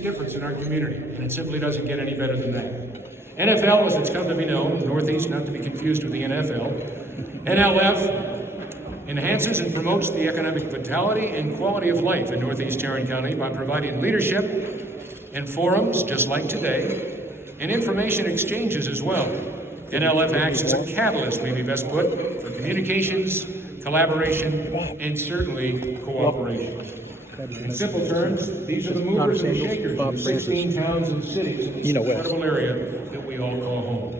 a difference in our community, and it simply doesn't get any better than that. NFL, as it's come to be known, Northeast, not to be confused with the NFL, NLF enhances and promotes the economic vitality and quality of life in Northeast Tarrant County by providing leadership and forums just like today, and information exchanges as well. NLF acts as a catalyst, maybe best put, for communications, collaboration, and certainly cooperation. In simple terms, these are the movers and shakers of 16 towns and cities in this incredible area that we all call home.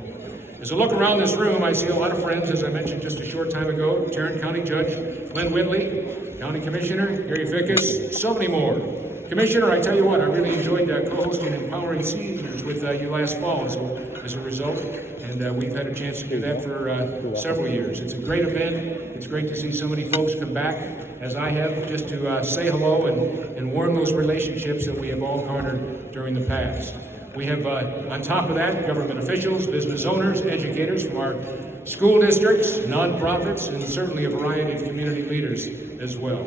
As I look around this room, I see a lot of friends, as I mentioned just a short time ago, Tarrant County Judge Glenn Whitley, County Commissioner Gary Fickes, so many more. Commissioner, I tell you what, I really enjoyed co-hosting Empowering Seniors with you last fall as a result, and we've had a chance to do that for several years. It's a great event. It's great to see so many folks come back, as I have, just to say hello and warm those relationships that we have all garnered during the past. We have, on top of that, government officials, business owners, educators from our school districts, nonprofits, and certainly a variety of community leaders as well.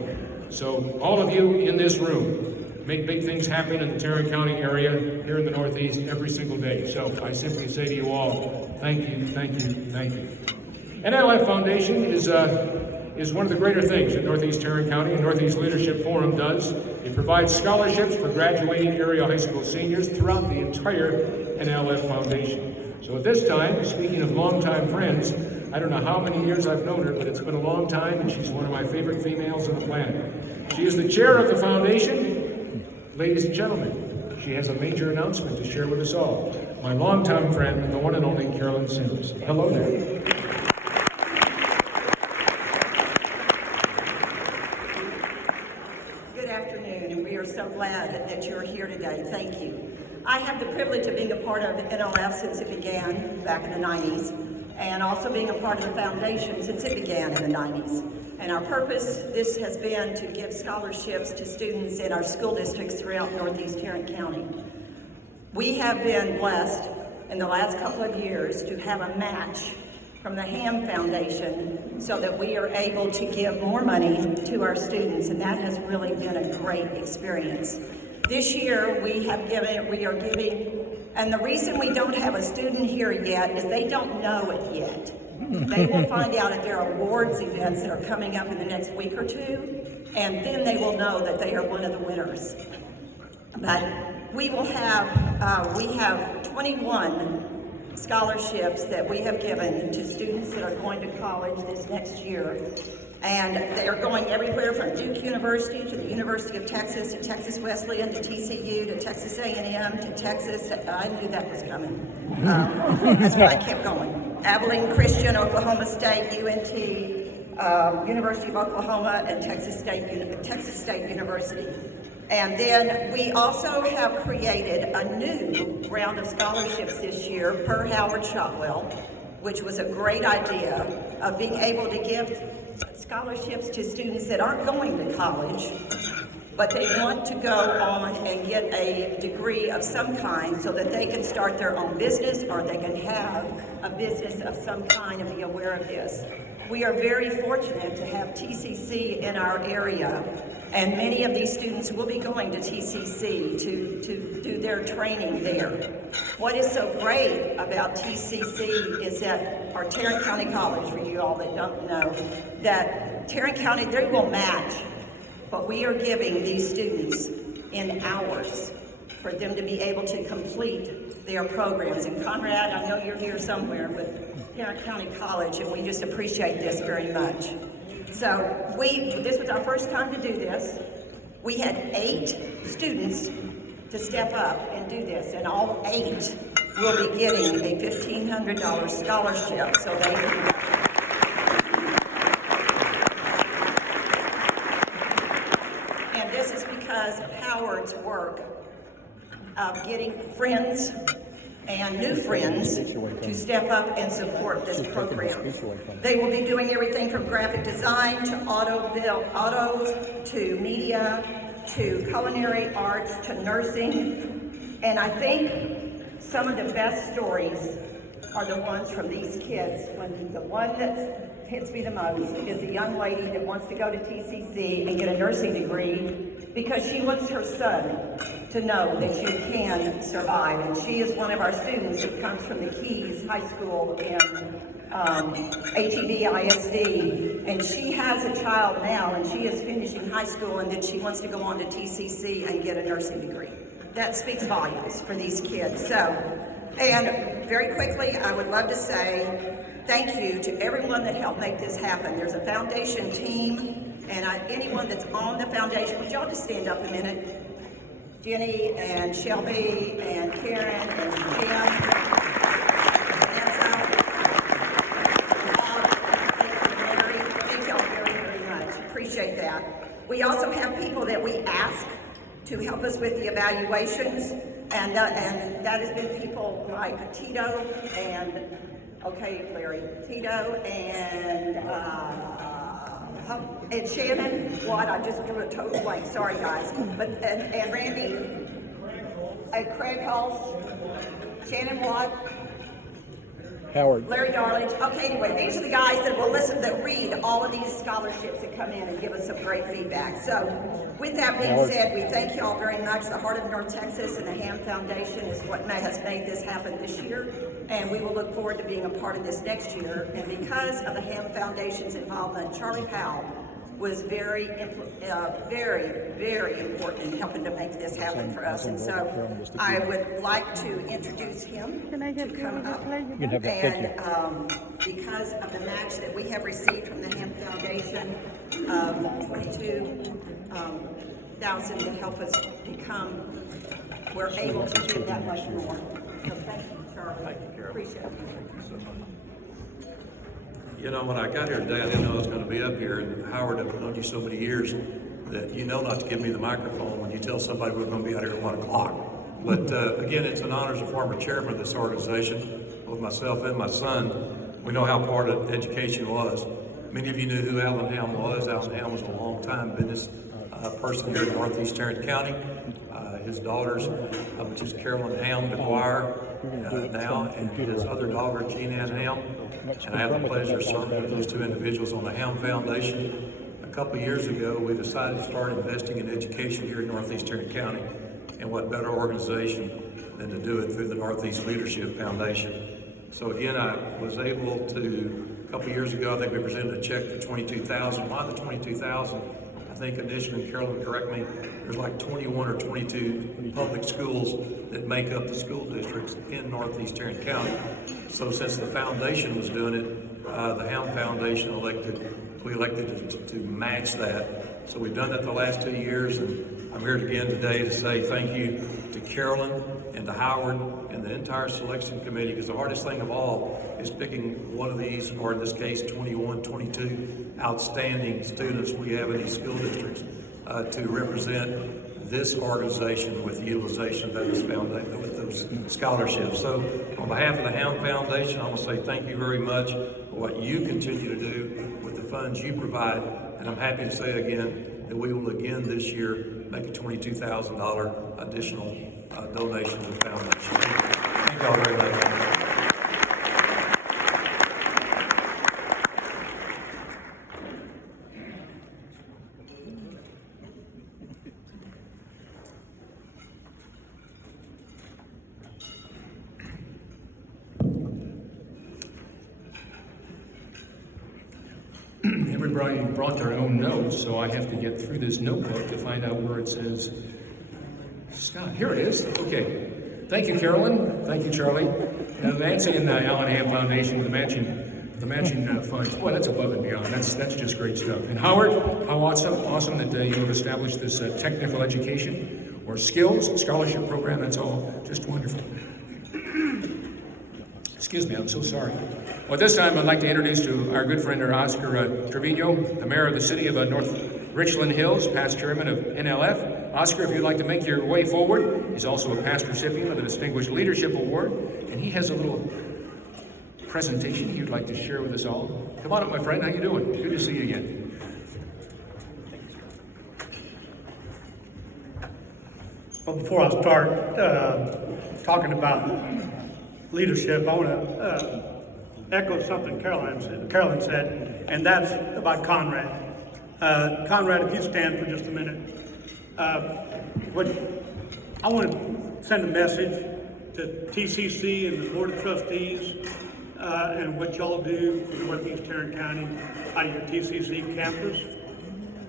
So all of you in this room make big things happen in the Tarrant County area, here in the Northeast, every single day. So I simply say to you all, thank you, thank you, thank you. NLF Foundation is one of the greater things that Northeast Tarrant County and Northeast Leadership Forum does. It provides scholarships for graduating area high school seniors throughout the entire NLF Foundation. So at this time, speaking of longtime friends, I don't know how many years I've known her, but it's been a long time, and she's one of my favorite females on the planet. She is the chair of the foundation. Ladies and gentlemen, she has a major announcement to share with us all. My longtime friend, the one and only Carolyn Sims. Hello there. Good afternoon, and we are so glad that you're here today. Thank you. I have the privilege of being a part of NLF since it began back in the 90s, and also being a part of the foundation since it began in the 90s. And our purpose, this has been to give scholarships to students in our school districts throughout Northeast Tarrant County. We have been blessed in the last couple of years to have a match from the HAM Foundation so that we are able to give more money to our students, and that has really been a great experience. This year we are giving, and the reason we don't have a student here yet is they don't know it yet. They will find out at their awards events that are coming up in the next week or two, and then they will know that they are one of the winners. But we have 21 scholarships that we have given to students that are going to college this next year. And they are going everywhere from Duke University to the University of Texas, to Texas Wesleyan, to TCU, to Texas A&M, to Texas. I knew that was coming. That's why I kept going. Abilene Christian, Oklahoma State, UNT, University of Oklahoma, and Texas State University. And then we also have created a new round of scholarships this year per Howard Shotwell, which was a great idea of being able to give scholarships to students that aren't going to college, but they want to go on and get a degree of some kind so that they can start their own business, or they can have a business of some kind and be aware of this. We are very fortunate to have TCC in our area, and many of these students will be going to TCC to do their training there. What is so great about TCC is that our Tarrant County College, for you all that don't know, that Tarrant County, they will match what we are giving these students in hours for them to be able to complete their programs. And Conrad, I know you're here somewhere with Tarrant County College, and we just appreciate this very much. So this was our first time to do this. We had 8 students to step up and do this, and all 8 will be getting a $1,500 scholarship so they can. And this is because of Howard's work of getting friends and new friends to step up and support this program. They will be doing everything from graphic design to autos to media to culinary arts to nursing. And I think some of the best stories are the ones from these kids. When the one that hits me the most is a young lady that wants to go to TCC and get a nursing degree because she wants her son to know that you can survive. And she is one of our students that comes from the Keys High School in HEB ISD. And she has a child now, and she is finishing high school, and then she wants to go on to TCC and get a nursing degree. That speaks volumes for these kids. So, and very quickly, I would love to say thank you to everyone that helped make this happen. There's a foundation team, and anyone that's on the foundation, would y'all just stand up a minute? Jenny and Shelby and Karen and Jim. Vanessa, Mary, thank y'all very, very much. Appreciate that. We also have people that we ask to help us with the evaluations, and that has been people like Tito and, okay, Larry, Tito and Shannon Watt. I just drew a total blank, sorry guys. But and Randy, and Craig Hulse, Shannon Watt, Howard. Larry Darling. Okay, anyway, these are the guys that will listen, that read all of these scholarships that come in and give us some great feedback. So, with that being said, we thank you all very much. The Heart of North Texas and the Ham Foundation is what has made this happen this year, and we will look forward to being a part of this next year. And because of the Ham Foundation's involvement, Charlie Powell was very, very important in helping to make this happen for us. And so I would like to introduce him to come up. You can have that. Thank you. And because of the match that we have received from the Ham Foundation of $22,000 to help us become, we're able to do that much more. So thank you, Charlie. Thank you, Carolyn. Appreciate it. Thank you so much. You know, when I got here today, I didn't know I was going to be up here. And Howard, I've known you so many years that you know not to give me the microphone when you tell somebody we're going to be out here at 1 o'clock. But again, it's an honor as a former chairman of this organization, both myself and my son. We know how part of education was. Many of you knew who Alan Ham was. Alan Ham was a long-time business person here in Northeast Tarrant County. His daughters, which is Carolyn Ham, the choir now, and his other daughter, Jean Ann Ham. And I have the pleasure of serving with those two individuals on the Ham Foundation. A couple of years ago, we decided to start investing in education here in Northeast Tarrant County. And what better organization than to do it through the Northeast Leadership Foundation. So again, I was able to, a couple of years ago, I think we presented a check for $22,000. Why the $22,000? I think initially, Carolyn, correct me, there's like 21 or 22 public schools that make up the school districts in Northeast Tarrant County. So since the foundation was doing it, the Ham Foundation we elected to match that. So we've done that the last 2 years, and I'm here again today to say thank you to Carolyn and to Howard and the entire selection committee, because the hardest thing of all is picking one of these, or in this case, 21, 22 outstanding students we have in these school districts to represent this organization with the utilization of those with those scholarships. So on behalf of the Ham Foundation, I want to say thank you very much for what you continue to do with the funds you provide. And I'm happy to say again that we will again this year make a $22,000 additional donation to the foundation. Thank you all very much. Everybody brought their own notes, so I have to get through this notebook to find out where it says Scott. Here it is. Okay. Thank you, Carolyn. Thank you, Charlie. Nancy and the Alan Ham Foundation with the matching funds. Boy, that's above and beyond. That's just great stuff. And Howard, how awesome that you have established this technical education or skills scholarship program. That's all just wonderful. Excuse me, I'm so sorry. Well, this time I'd like to introduce to our good friend Oscar Trevino, the mayor of the city of North Richland Hills, past chairman of NLF. Oscar, if you'd like to make your way forward. He's also a past recipient of the Distinguished Leadership Award, and he has a little presentation he'd like to share with us all. Come on up, my friend. How you doing? Good to see you again. Well, before I start talking about leadership, I want to echo something Carolyn said, and that's about Conrad. Conrad, if you stand for just a minute. I want to send a message to TCC and the Board of Trustees and what y'all do for Northeast Tarrant County out of your TCC campus.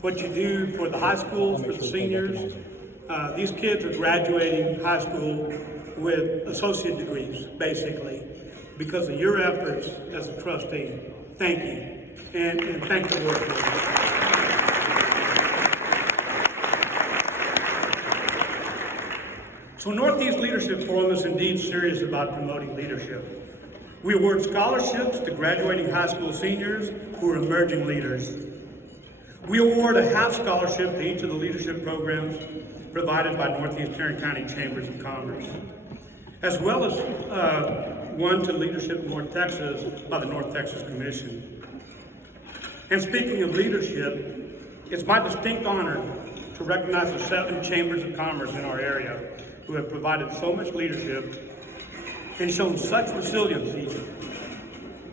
What you do for the high schools, for the seniors. These kids are graduating high school with associate degrees, basically, because of your efforts as a trustee. Thank you, and thank the Lord for it. So Northeast Leadership Forum is indeed serious about promoting leadership. We award scholarships to graduating high school seniors who are emerging leaders. We award a half scholarship to each of the leadership programs provided by Northeast Tarrant County Chambers of Commerce, as well as one to Leadership in North Texas by the North Texas Commission. And speaking of leadership, it's my distinct honor to recognize the 7 Chambers of Commerce in our area who have provided so much leadership and shown such resiliency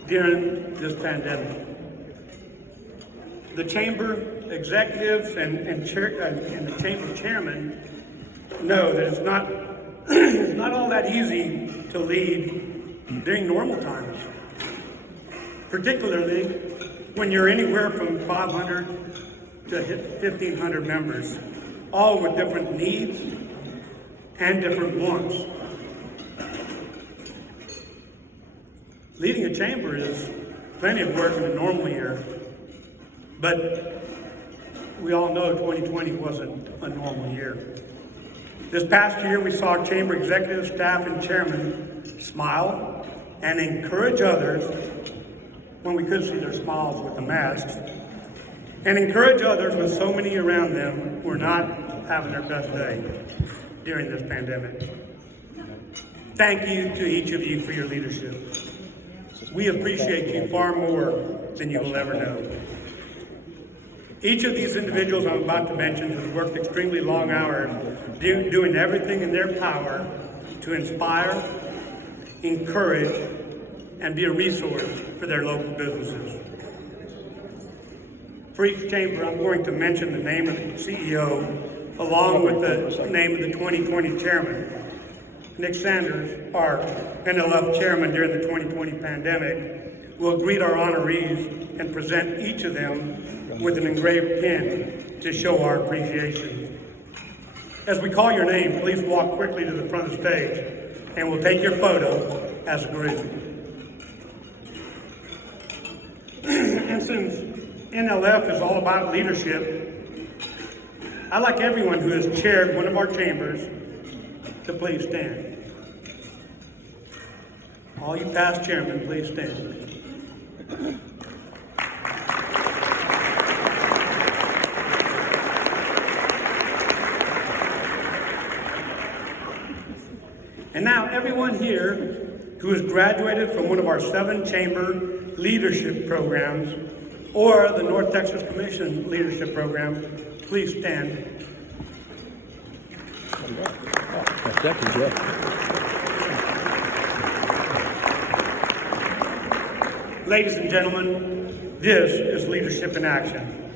during this pandemic. The Chamber executives and the Chamber chairman know that it's not all that easy to lead during normal times, particularly when you're anywhere from 500 to 1,500 members, all with different needs and different wants. Leading a chamber is plenty of work in a normal year, but we all know 2020 wasn't a normal year. This past year, we saw chamber executive, staff, and chairman smile and encourage others when we could see their smiles with the masks, and encourage others with so many around them who are not having their best day during this pandemic. Thank you to each of you for your leadership. We appreciate you far more than you will ever know. Each of these individuals I'm about to mention has worked extremely long hours, doing everything in their power to inspire, encourage, and be a resource for their local businesses. For each chamber, I'm going to mention the name of the CEO along with the name of the 2020 chairman. Nick Sanders, our NLF chairman during the 2020 pandemic, will greet our honorees and present each of them with an engraved pin to show our appreciation. As we call your name, please walk quickly to the front of the stage and we'll take your photo as a group. And since NLF is all about leadership, I'd like everyone who has chaired one of our chambers to please stand. All you past chairmen, please stand. And now everyone here who has graduated from one of our 7 chamber leadership programs or the North Texas Commission leadership program, please stand. Ladies and gentlemen, this is leadership in action.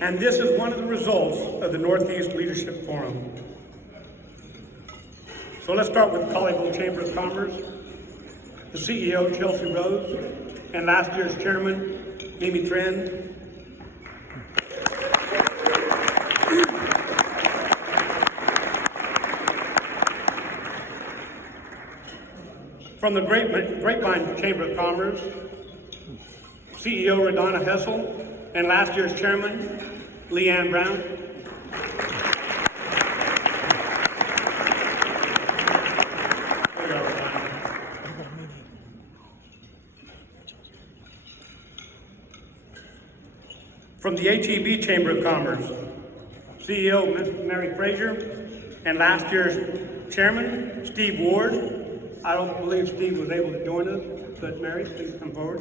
And this is one of the results of the Northeast Leadership Forum. So let's start with the Colleyville Chamber of Commerce, the CEO, Chelsea Rose, and last year's chairman, Amy Trend. From the Grapevine Chamber of Commerce, CEO Radonna Hessel, and last year's chairman, Leanne Brown. From the HEB Chamber of Commerce, CEO Ms. Mary Frazier, and last year's chairman, Steve Ward. I don't believe Steve was able to join us, but Mary, please come forward.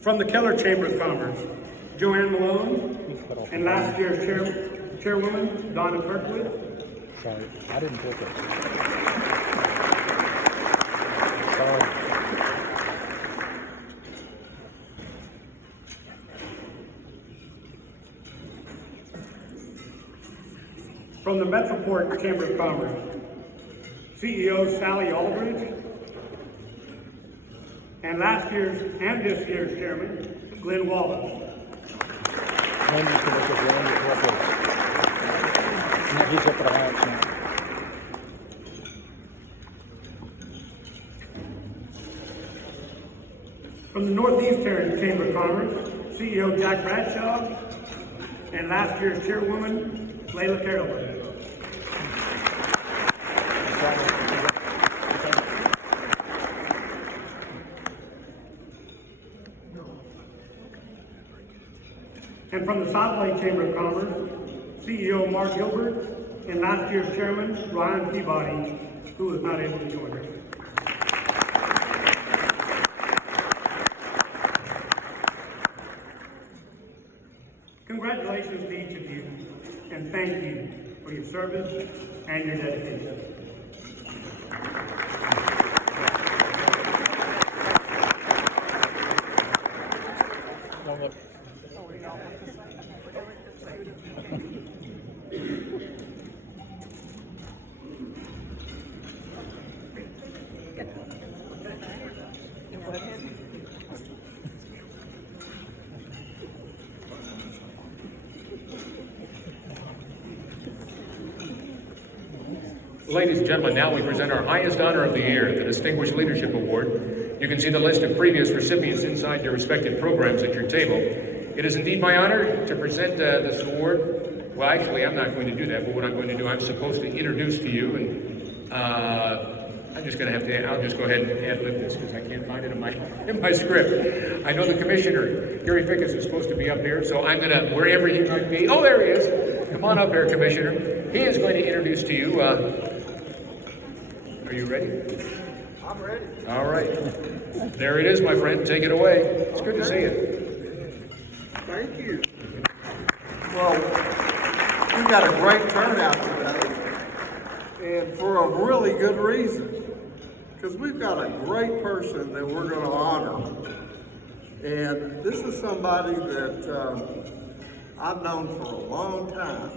From the Keller Chamber of Commerce, Joanne Malone, and last year's chairwoman, Donna Kirkwood. Sorry, I didn't book it. From the Metroport Chamber of Commerce, CEO Sally Aldridge, and last year's and this year's chairman, Glenn Wallace. Wendy, que lo que se llama el cuerpo. No quiso trabajar, sí. From the Northeast Chamber of Commerce, CEO Jack Bradshaw, and last year's chairwoman, Layla Carolyn. And from the South Lake Chamber of Commerce, CEO Mark Gilbert, and last year's chairman, Ryan Peabody, who was not able to join us. Congratulations to each of you, and thank you for your service and your dedication. Ladies and gentlemen, now we present our highest honor of the year, the Distinguished Leadership Award. You can see the list of previous recipients inside your respective programs at your table. It is indeed my honor to present this award. Well, actually, I'm not going to do that, but what I'm going to do, I'm supposed to introduce to you, and I'm just going to have to, I'll just go ahead and ad-lib this because I can't find it in my script. I know the commissioner, Gary Fickes, is supposed to be up here, so I'm going to, wherever he might be, oh, there he is. Come on up here, Commissioner. He is going to introduce to you, are you ready? I'm ready. All right. There it is, my friend. Take it away. It's good to see you. Thank you. Well, we got a great turnout today, and for a really good reason, because we've got a great person that we're going to honor. And this is somebody that I've known for a long time.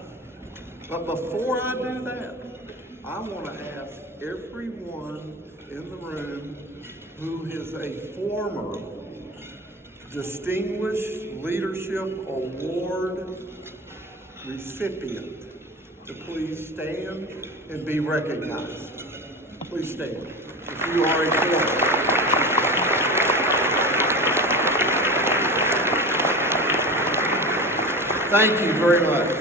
But before I do that, I want to ask everyone in the room who is a former Distinguished Leadership Award recipient to please stand and be recognized. Please stand if you are a former. Thank you very much.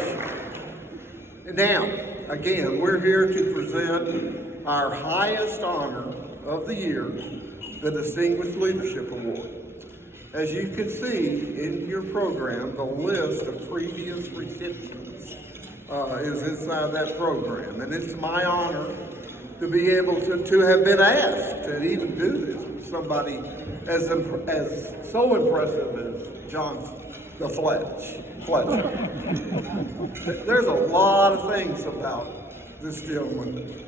Now, again, we're here to present our highest honor of the year, the Distinguished Leadership Award. As you can see in your program, the list of previous recipients is inside that program. And it's my honor to be able to have been asked to even do this with somebody as so impressive as John the Fletcher. There's a lot of things about this gentleman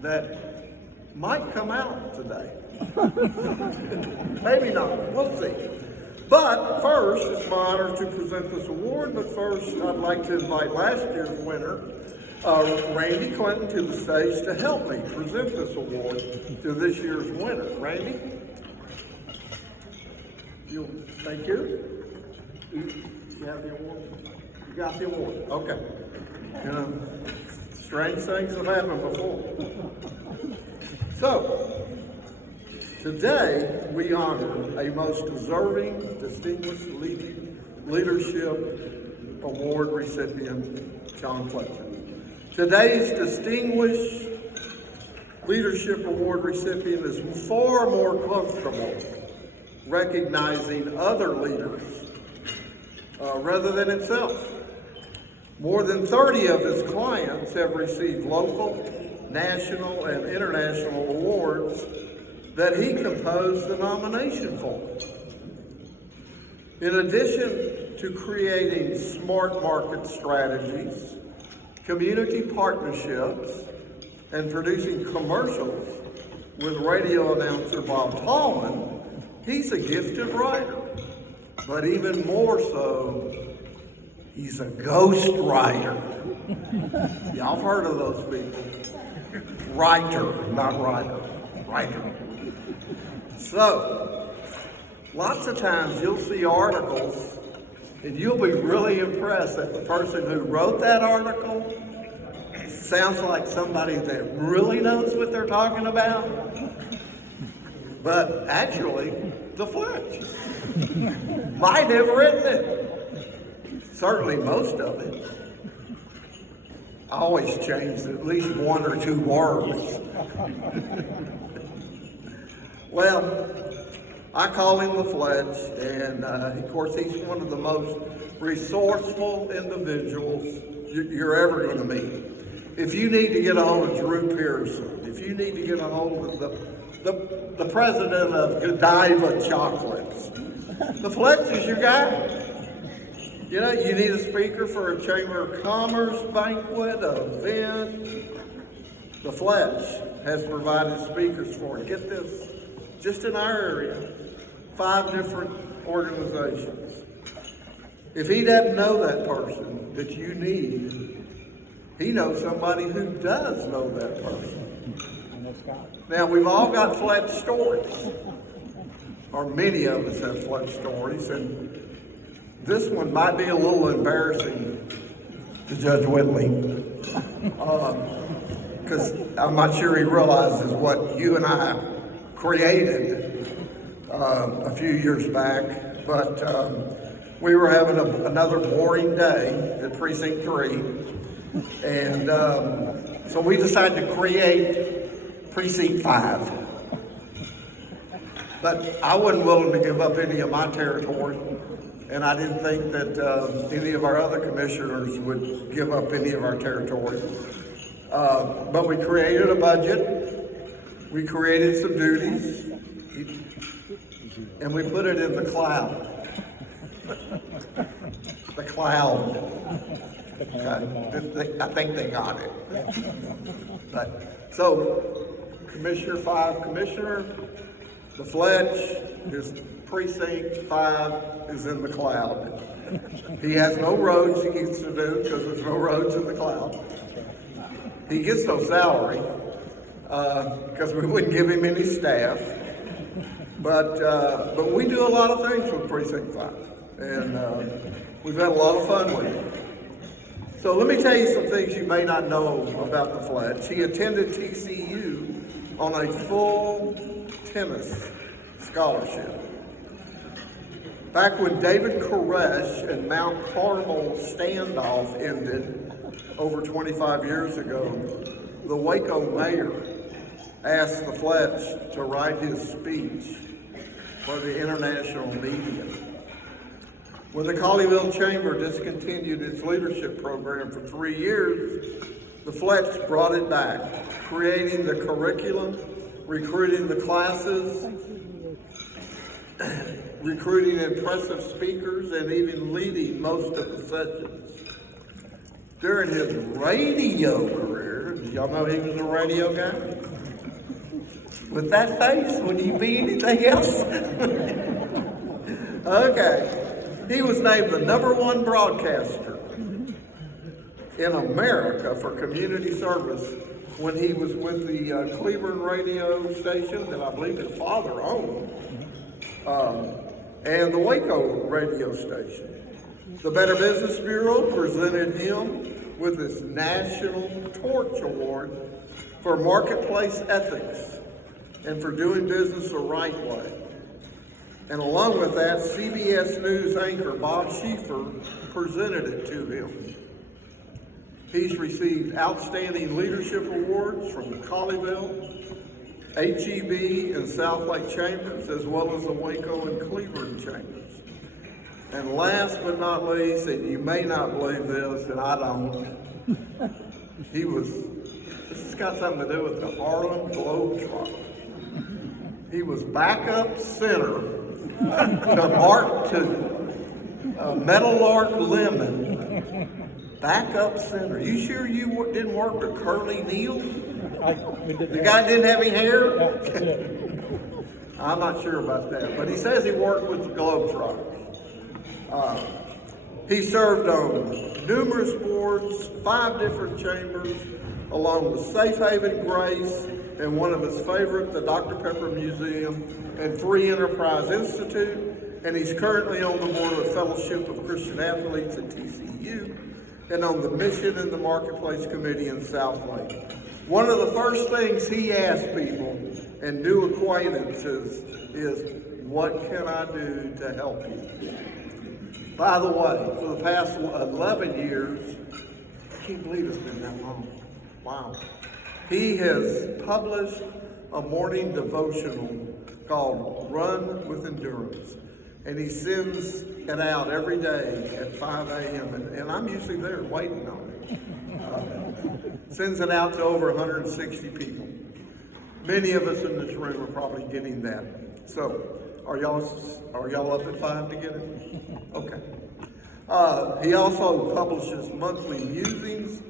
that might come out today. Maybe not. We'll see. But first, it's my honor to present this award. But first, I'd like to invite last year's winner, Randy Clinton, to the stage to help me present this award to this year's winner. Randy? Thank you. You have the award? You got the award? Okay. You know, strange things have happened before. So, today we honor a most deserving Distinguished Leadership Award recipient, John Fletcher. Today's Distinguished Leadership Award recipient is far more comfortable recognizing other leaders rather than himself. More than 30 of his clients have received local, national, and international awards that he composed the nomination for. In addition to creating smart market strategies, community partnerships, and producing commercials with radio announcer Bob Tallman, he's a gifted writer. But even more so, He's a ghost writer. Y'all have heard of those people. Writer, not writer. Writer. So, lots of times you'll see articles and you'll be really impressed that the person who wrote that article sounds like somebody that really knows what they're talking about. But actually, the Fletch might have written it. Certainly most of it. I always change at least one or two words. Well, I call him the Fletch, and of course he's one of the most resourceful individuals you're ever going to meet. If you need to get a hold of Drew Pearson, if you need to get a hold of the president of Godiva Chocolates, the Fletch is your guy. You know, you need a speaker for a Chamber of Commerce banquet, event. The Fletch has provided speakers for it. Get this, just in our area, 5 different organizations. If he doesn't know that person that you need, he knows somebody who does know that person. Now, we've all got Fletch stories, or many of us have Fletch stories, and this one might be a little embarrassing to Judge Whitley, because I'm not sure he realizes what you and I created a few years back, but we were having another boring day at Precinct 3, and so we decided to create Precinct 5. But I wasn't willing to give up any of my territory, and I didn't think that any of our other commissioners would give up any of our territory. But we created a budget, we created some duties, and we put it in the cloud. The cloud. Okay. I think they got it. But, so, Commissioner 5 Commissioner, the Fletch, his Precinct 5 is in the cloud. He has no roads he gets to do because there's no roads in the cloud. He gets no salary because we wouldn't give him any staff. But we do a lot of things with Precinct 5, and we've had a lot of fun with it. So let me tell you some things you may not know about the Fletch. He attended TCU on a full tennis scholarship. Back when David Koresh and Mount Carmel standoff ended over 25 years ago, the Waco mayor asked the Fletch to write his speech for the international media. When the Colleyville Chamber discontinued its leadership program for 3 years, the Fletch brought it back, creating the curriculum, recruiting the classes, recruiting impressive speakers, and even leading most of the sessions. During his radio career, did y'all know he was a radio guy? With that face, would he be anything else? Okay. He was named the #1 broadcaster in America for community service when he was with the Cleveland radio station that I believe his father owned, and the Waco radio station. The Better Business Bureau presented him with his National Torch Award for marketplace ethics and for doing business the right way. And along with that, CBS News anchor Bob Schieffer presented it to him. He's received outstanding leadership awards from the Colleyville, HEB, and South Lake Chambers, as well as the Waco and Cleveland Chambers. And last but not least, and you may not believe this, and I don't, this has got something to do with the Harlem Globetrotters. He was backup center to Meadowlark Lemon. Backup center. You sure you didn't work with Curly Neal? The guy didn't have any hair? I'm not sure about that, but he says he worked with the Globetrotters. He served on numerous boards, 5 different chambers, along with Safe Haven Grace and one of his favorite, the Dr. Pepper Museum and Free Enterprise Institute. And he's currently on the board of the Fellowship of Christian Athletes at TCU and on the Mission and the Marketplace Committee in South Lake. One of the first things he asked people and new acquaintances is, what can I do to help you? By the way, for the past 11 years, I can't believe it's been that long. Wow. He has published a morning devotional called Run with Endurance. And he sends it out every day at 5 a.m. And I'm usually there waiting on it. Sends it out to over 160 people. Many of us in this room are probably getting that. So, are y'all up at 5 to get it? Okay. He also publishes monthly musings,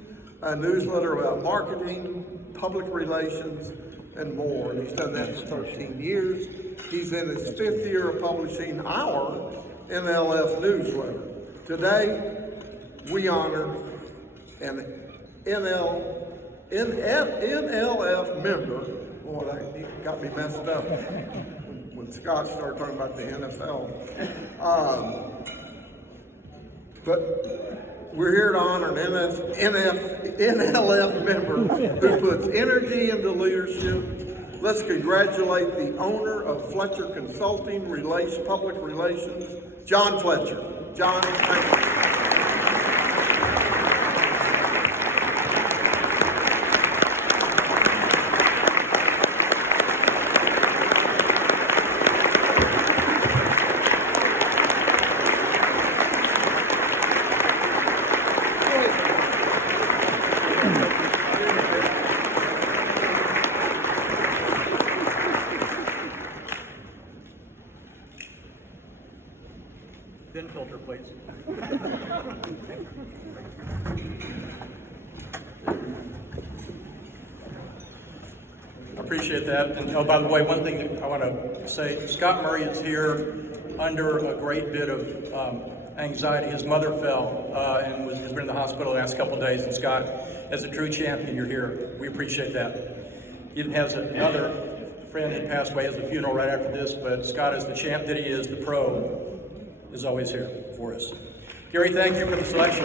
a newsletter about marketing, public relations, and more. And he's done that for 13 years. He's in his 5th year of publishing our NLF newsletter. Today, we honor an NLF member. Boy, that got me messed up when Scott started talking about the NFL. But we're here to honor an NLF member who puts energy into leadership. Let's congratulate the owner of Fletcher Consulting Public Relations, John Fletcher. John, thank you. Thin filter, please. I appreciate that. And oh, by the way, one thing that I want to say, Scott Murray is here under a great bit of anxiety. His mother fell and has been in the hospital the last couple of days. And Scott, as a true champion, you're here. We appreciate that. He has another friend that passed away as a funeral right after this, but Scott, as the champ that he is, the pro, is always here for us. Gary, thank you for the selection.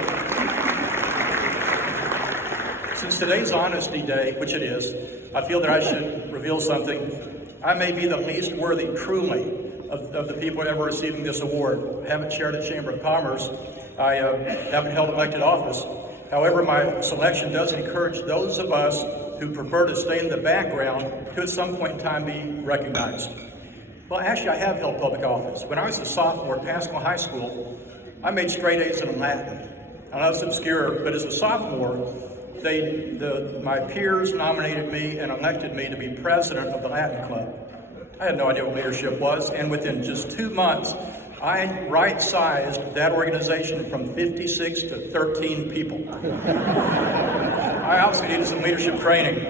Since today's Honesty Day, which it is, I feel that I should reveal something. I may be the least worthy, truly, of the people ever receiving this award. I haven't chaired a Chamber of Commerce. I haven't held elected office. However, my selection does encourage those of us who prefer to stay in the background to at some point in time be recognized. Well, actually, I have held public office. When I was a sophomore at Pascal High School, I made straight A's in Latin. I know it's obscure, but as a sophomore, my peers nominated me and elected me to be president of the Latin Club. I had no idea what leadership was, and within just 2 months, I right-sized that organization from 56 to 13 people. I also needed some leadership training.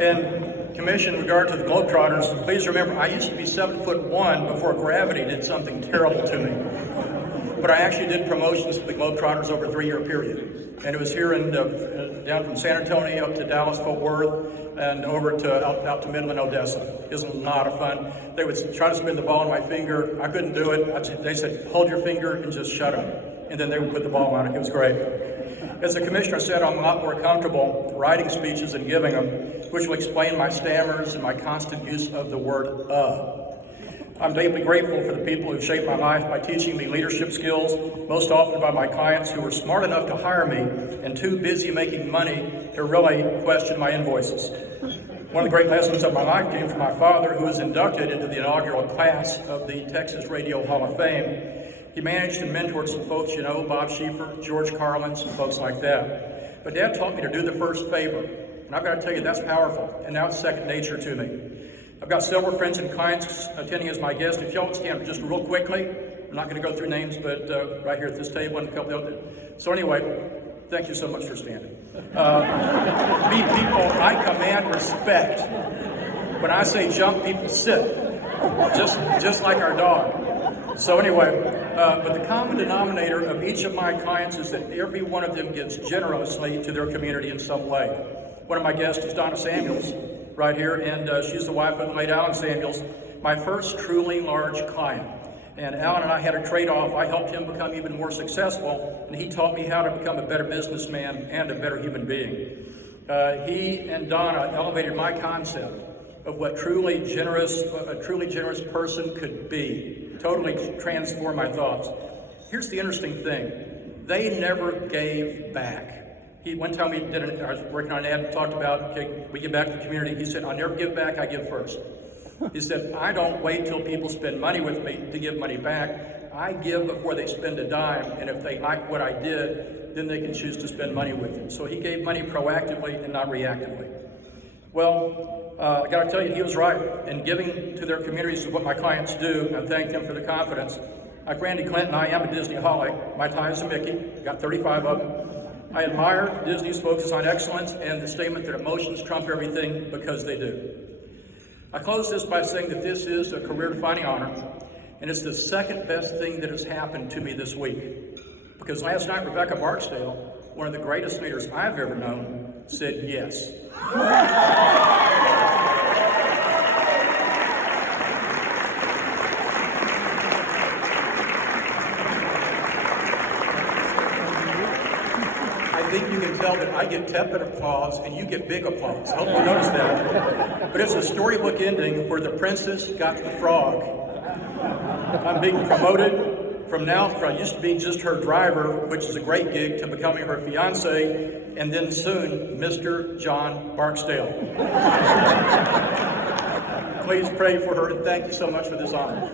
And Commission, in regard to the Globetrotters, please remember, I used to be 7'1" before gravity did something terrible to me. But I actually did promotions for the Globetrotters over a 3-year period. And it was here down from San Antonio up to Dallas, Fort Worth, and over to out to Midland, Odessa. It was a lot of fun. They would try to spin the ball on my finger. I couldn't do it. They said, hold your finger and just shut up. And then they would put the ball on it. It was great. As the commissioner said, I'm a lot more comfortable writing speeches than giving them, which will explain my stammers and my constant use of the word I'm deeply grateful for the people who shaped my life by teaching me leadership skills, most often by my clients who were smart enough to hire me and too busy making money to really question my invoices. One of the great lessons of my life came from my father, who was inducted into the inaugural class of the Texas Radio Hall of Fame. He managed and mentored some folks, you know, Bob Schieffer, George Carlin, some folks like that. But Dad taught me to do the first favor. And I've got to tell you, that's powerful. And now it's second nature to me. I've got several friends and clients attending as my guests. If y'all would stand just real quickly, I'm not going to go through names, but right here at this table and a couple of others. So anyway, thank you so much for standing. Meet people, I command respect. When I say jump, people sit, just like our dog. So anyway, but the common denominator of each of my clients is that every one of them gives generously to their community in some way. One of my guests is Donna Samuels, right here, and she's the wife of the late Alan Samuels, my first truly large client. And Alan and I had a trade-off. I helped him become even more successful, and he taught me how to become a better businessman and a better human being. He and Donna elevated my concept of what a truly generous person could be. Totally transformed my thoughts. Here's the interesting thing. They never gave back. One time I was working on an ad and talked about, okay, we give back to the community. He said, I never give back, I give first. He said, I don't wait till people spend money with me to give money back. I give before they spend a dime, and if they like what I did, then they can choose to spend money with him. So he gave money proactively and not reactively. Well, I gotta tell you, he was right. And giving to their communities is what my clients do, and I thank them for the confidence. Like Randy Clinton, I am a Disney-holic. My tie is a Mickey, got 35 of them. I admire Disney's focus on excellence and the statement that emotions trump everything, because they do. I close this by saying that this is a career-defining honor, and it's the second best thing that has happened to me this week. Because last night, Rebecca Barksdale, one of the greatest leaders I've ever known, said yes. I think you can tell that I get tepid applause and you get big applause. I hope you notice that. But it's a storybook ending where the princess got the frog. I'm being promoted from I used to be just her driver, which is a great gig, to becoming her fiance, and then soon, Mr. John Barksdale. Please pray for her, and thank you so much for this honor.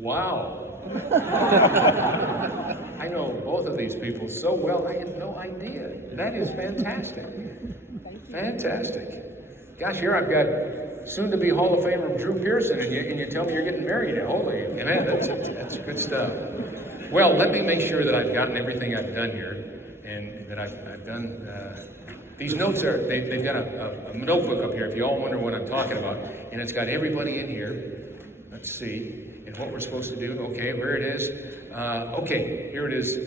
Wow. I know both of these people so well, I had no idea. That is fantastic. Fantastic. Gosh, here I've got soon-to-be Hall of Famer Drew Pearson, and you tell me you're getting married. Holy man, that's good stuff. Well, let me make sure that I've gotten everything I've done here, and that I've done. These notes they've got a notebook up here, if you all wonder what I'm talking about, and it's got everybody in here. Let's see. And what we're supposed to do. Okay, where it is. Okay, here it is.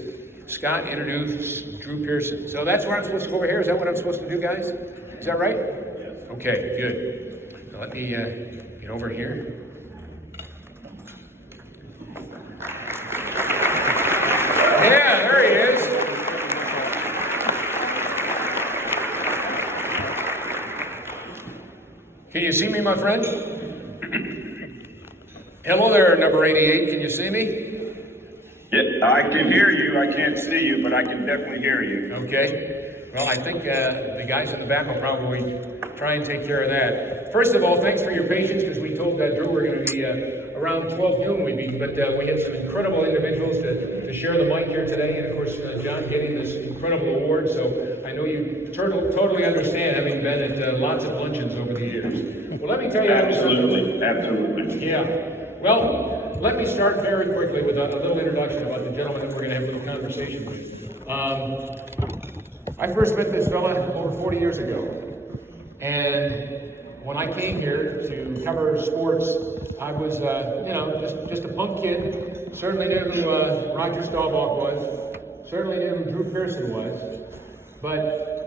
Scott introduced Drew Pearson. So that's where I'm supposed to go over here? Is that what I'm supposed to do, guys? Is that right? Yes. Okay, good. Now let me get over here. Yeah, there he is. Can you see me, my friend? Hello there, number 88. Can you see me? Yeah, I can hear you. I can't see you, but I can definitely hear you. Okay. Well, I think the guys in the back will probably try and take care of that. First of all, thanks for your patience, because we told Drew we're going to be around 12 noon we'd be, but we had some incredible individuals to share the mic here today, and of course, John getting this incredible award, so I know you totally understand, having been at lots of luncheons over the years. Well, let me tell you. Absolutely. Yeah. Well, let me start very quickly with a little introduction about the gentleman that we're going to have a little conversation with. I first met this fella over 40 years ago, and when I came here to cover sports, I was, just a punk kid. Certainly knew who Roger Staubach was. Certainly knew who Drew Pearson was. But